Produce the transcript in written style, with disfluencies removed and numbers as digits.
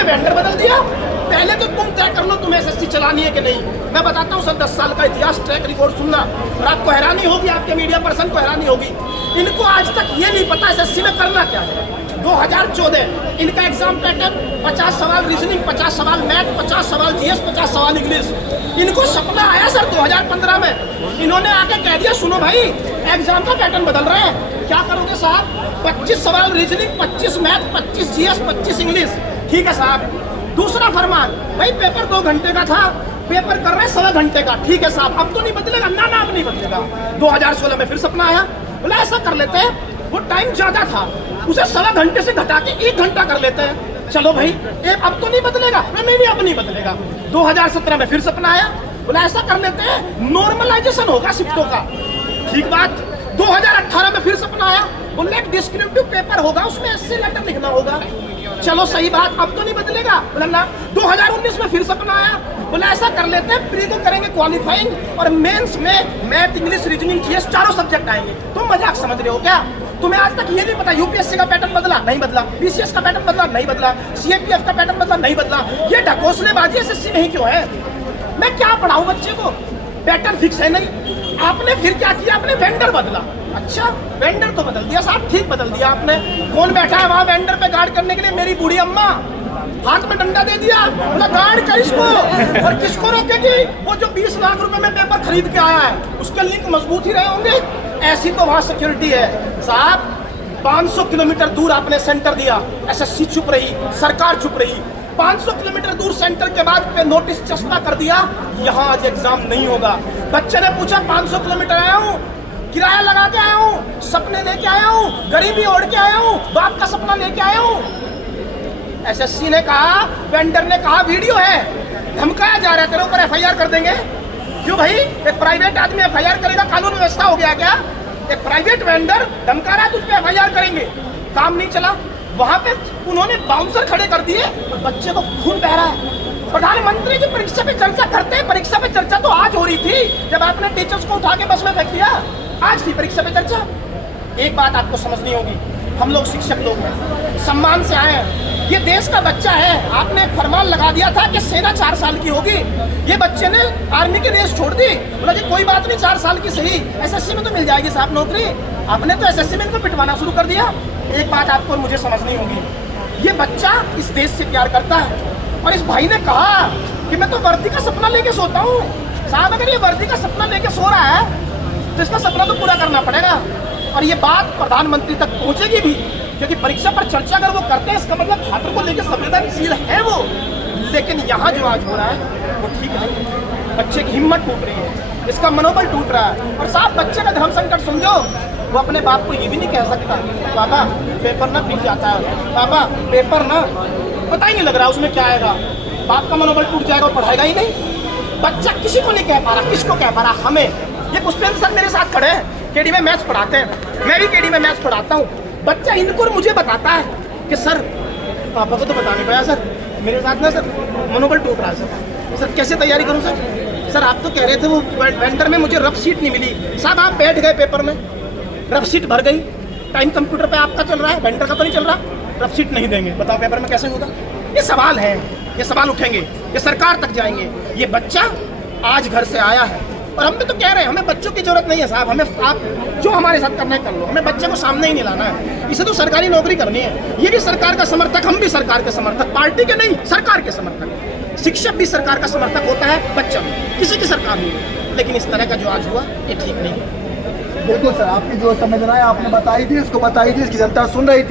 आपने वेंडर बदल दिया। पहले तो तुम तय कर लो तुम्हें एसएससी चलानी है कि नहीं। मैं बताता हूँ सर, 10 साल का इतिहास, ट्रैक रिकॉर्ड सुनना और आपको हैरानी होगी, आपके मीडिया पर्सन को हैरानी होगी। इनको आज तक ये नहीं पता एसएससी में करना क्या है। 2014 इनका एग्जाम पैटर्न 50 सवाल रीजनिंग, 50 सवाल मैथ, 50 सवाल जीएस, 50 सवाल इंग्लिश। इनको सपना आया सर 2015 में, इन्होंने आके कह दिया सुनो भाई एग्जाम का पैटर्न बदल रहे हैं, क्या करोगे साहब? 25 सवाल रीजनिंग, 25 मैथ, 25 जीएस, 25 इंग्लिश। ठीक है साहब। दूसरा फरमान, भाई पेपर 2 घंटे का था, पेपर कर रहे हैं 1.25 घंटे का। ठीक है साहब, अब तो नहीं बदलेगा ना, अब नहीं बदलेगा। 2016 में फिर सपना आया, बोला ऐसा कर लेते हैं, वो टाइम ज्यादा था, उसे 1.25 घंटे से घटा के 1 घंटा कर लेते हैं। चलो भाई अब तो नहीं बदलेगा, नहीं अब नहीं बदलेगा। 2017 में फिर सपना आया, बोला ऐसा कर लेते हैं नॉर्मलाइजेशन होगा शिफ्टों का। ठीक बात। 2018 में फिर सपना आया, बोले एक डिस्क्रिप्टिव पेपर होगा, उसमें एस्से लेटर लिखना होगा। चलो सही बात, अब तो नहीं बदलेगा, बोला ना। 2019 में फिर सपना आया, बोला ऐसा कर लेते हैं प्री को करेंगे क्वालिफाइंग और मेंस में मैथ, इंग्लिश, रीजनिंग, जीएस चारों सब्जेक्ट आएंगे। तुम मजाक समझ रहे हो क्या? तुम्हें आज तक ये नहीं पता यूपीएससी का पैटर्न बदला नहीं बदला, बीसीएस का पैटर्न बदला नहीं बदला, सीएपीएफ का पैटर्न बदला नहीं बदला। ये ढकोसलेबाजी एसएससी में ही क्यों है? मैं क्या पढ़ाऊं बच्चे को? पैटर्न फिक्स है नहीं। आपने फिर क्या किया? आपने वेंडर बदला। अच्छा वेंडर तो बदल दिया साहब, ठीक बदल दिया आपने। कौन बैठा है वहाँ वेंडर पे गार्ड करने के लिए? मेरी बूढ़ी अम्मा। हाथ में डंडा दे दिया, बोला गार्ड कर इसको। और किसको रोकेगी? वो जो 20 लाख रुपए में पेपर खरीद के आया है, उसके लिंक मजबूत ही रहे होंगे। ऐसी तो वहाँ सिक्योरिटी है साहब। 500 किलोमीटर दूर आपने सेंटर दिया, एसएससी चुप रही, सरकार चुप रही। 500 किलोमीटर दूर सेंटर के बाद पे नोटिस चस्पा कर दिया, यहाँ आज एग्जाम नहीं होगा। बच्चे ने पूछा 500 किलोमीटर आया हूँ, किराया लगा के आया हूँ, सपने लेके आया हूँ, गरीबी ओढ़ के आया हूँ, बाप का सपना लेके आया हूँ। एसएससी ने कहा, वेंडर ने कहा वीडियो है, धमकाया जा रहा है, तेरे ऊपर एफआईआर कर देंगे। क्यों भाई? एक प्राइवेट आदमी एफआईआर करेगा, कानून व्यवस्था हो गया क्या? एक प्राइवेट वेंडर धमका रहा है, तुझ पे एफआईआर करेंगे। काम नहीं चला, वहां पे उन्होंने बाउंसर खड़े कर दिए, बच्चे को खून बह रहा है। प्रधानमंत्री की परीक्षा पे चर्चा करते हैं, परीक्षा पे चर्चा तो आज हो रही थी जब आपने टीचर्स को उठा के बस में फेंक दिया। आज थी परीक्षा पे चर्चा। एक बात आपको समझनी होगी, हम लोग शिक्षक लोग हैं, सम्मान से आए हैं। ये देश का बच्चा है, आपने एक फरमान लगा दिया था कि सेना 4 साल की होगी। ये बच्चे ने आर्मी की रेस छोड़ दी, बोला जी कोई बात नहीं 4 साल की सही, एसएससी में तो मिल जाएगी साहब नौकरी। आपने तो एसएससी में इनको पिटवाना शुरू कर दिया। एक बात आपको मुझे समझनी होगी, ये बच्चा इस देश से प्यार करता है। और इस भाई ने कहा कि मैं तो वर्दी का सपना लेके सोता हूँ। साहब अगर ये वर्दी का सपना लेके सो रहा है तो इसका सपना तो पूरा करना पड़ेगा। और ये बात प्रधानमंत्री तक पहुँचेगी भी, क्योंकि परीक्षा पर चर्चा अगर वो करते हैं इसका मतलब छात्र को लेकर संवेदनशील है वो। लेकिन यहाँ जो आज हो रहा है वो ठीक नहीं। बच्चे की हिम्मत टूट रही है, इसका मनोबल टूट रहा है। और साहब बच्चे का धर्म संकट समझो, वो अपने बाप को ये भी नहीं कह सकता पापा पेपर ना पिक जाता है, पापा पेपर ना पता ही नहीं लग रहा उसमें क्या आएगा। बाप का मनोबल टूट जाएगा, पढ़ाएगा ही नहीं। बच्चा किसी को नहीं कह पा रहा, किसको कह पा रहा? हमें। ये पुष्पेंद्र सर मेरे साथ खड़े हैं, केडी में मैथ्स पढ़ाते हैं, मैं भी केडी में मैथ्स पढ़ाता हूँ। बच्चा इनको और मुझे बताता है कि सर पापा को तो बता नहीं पाया सर, मेरे साथ ना सर मनोबल टूट रहा है सर कैसे तैयारी करूँ सर? सर आप तो कह रहे थे वो वेंडर में मुझे रफ शीट नहीं मिली। साहब आप बैठ गए पेपर में, रफ शीट भर गई, टाइम कंप्यूटर पे आपका चल रहा है, वेंडर का तो नहीं चल रहा, रफ शीट नहीं देंगे, बताओ पेपर में कैसे होगा? ये सवाल है, ये सवाल उठेंगे, ये सरकार तक जाएंगे। ये बच्चा आज घर से आया है और हम भी तो कह रहे हैं हमें बच्चों की जरूरत नहीं है साहब, हमें आप जो हमारे साथ करना है कर लो, हमें बच्चे को सामने ही नहीं लाना है। इसे तो सरकारी नौकरी करनी है। ये भी सरकार का समर्थक, हम भी सरकार के समर्थक, पार्टी के नहीं सरकार के समर्थक। शिक्षक भी सरकार का समर्थक होता है, बच्चा भी, किसी की सरकार नहीं। लेकिन इस तरह का जो आज हुआ ये ठीक नहीं है। बिल्कुल सर, आपकी जो संवेदनाएं आपने बताई थी उसको बताई थी, इसकी जनता सुन रही थी।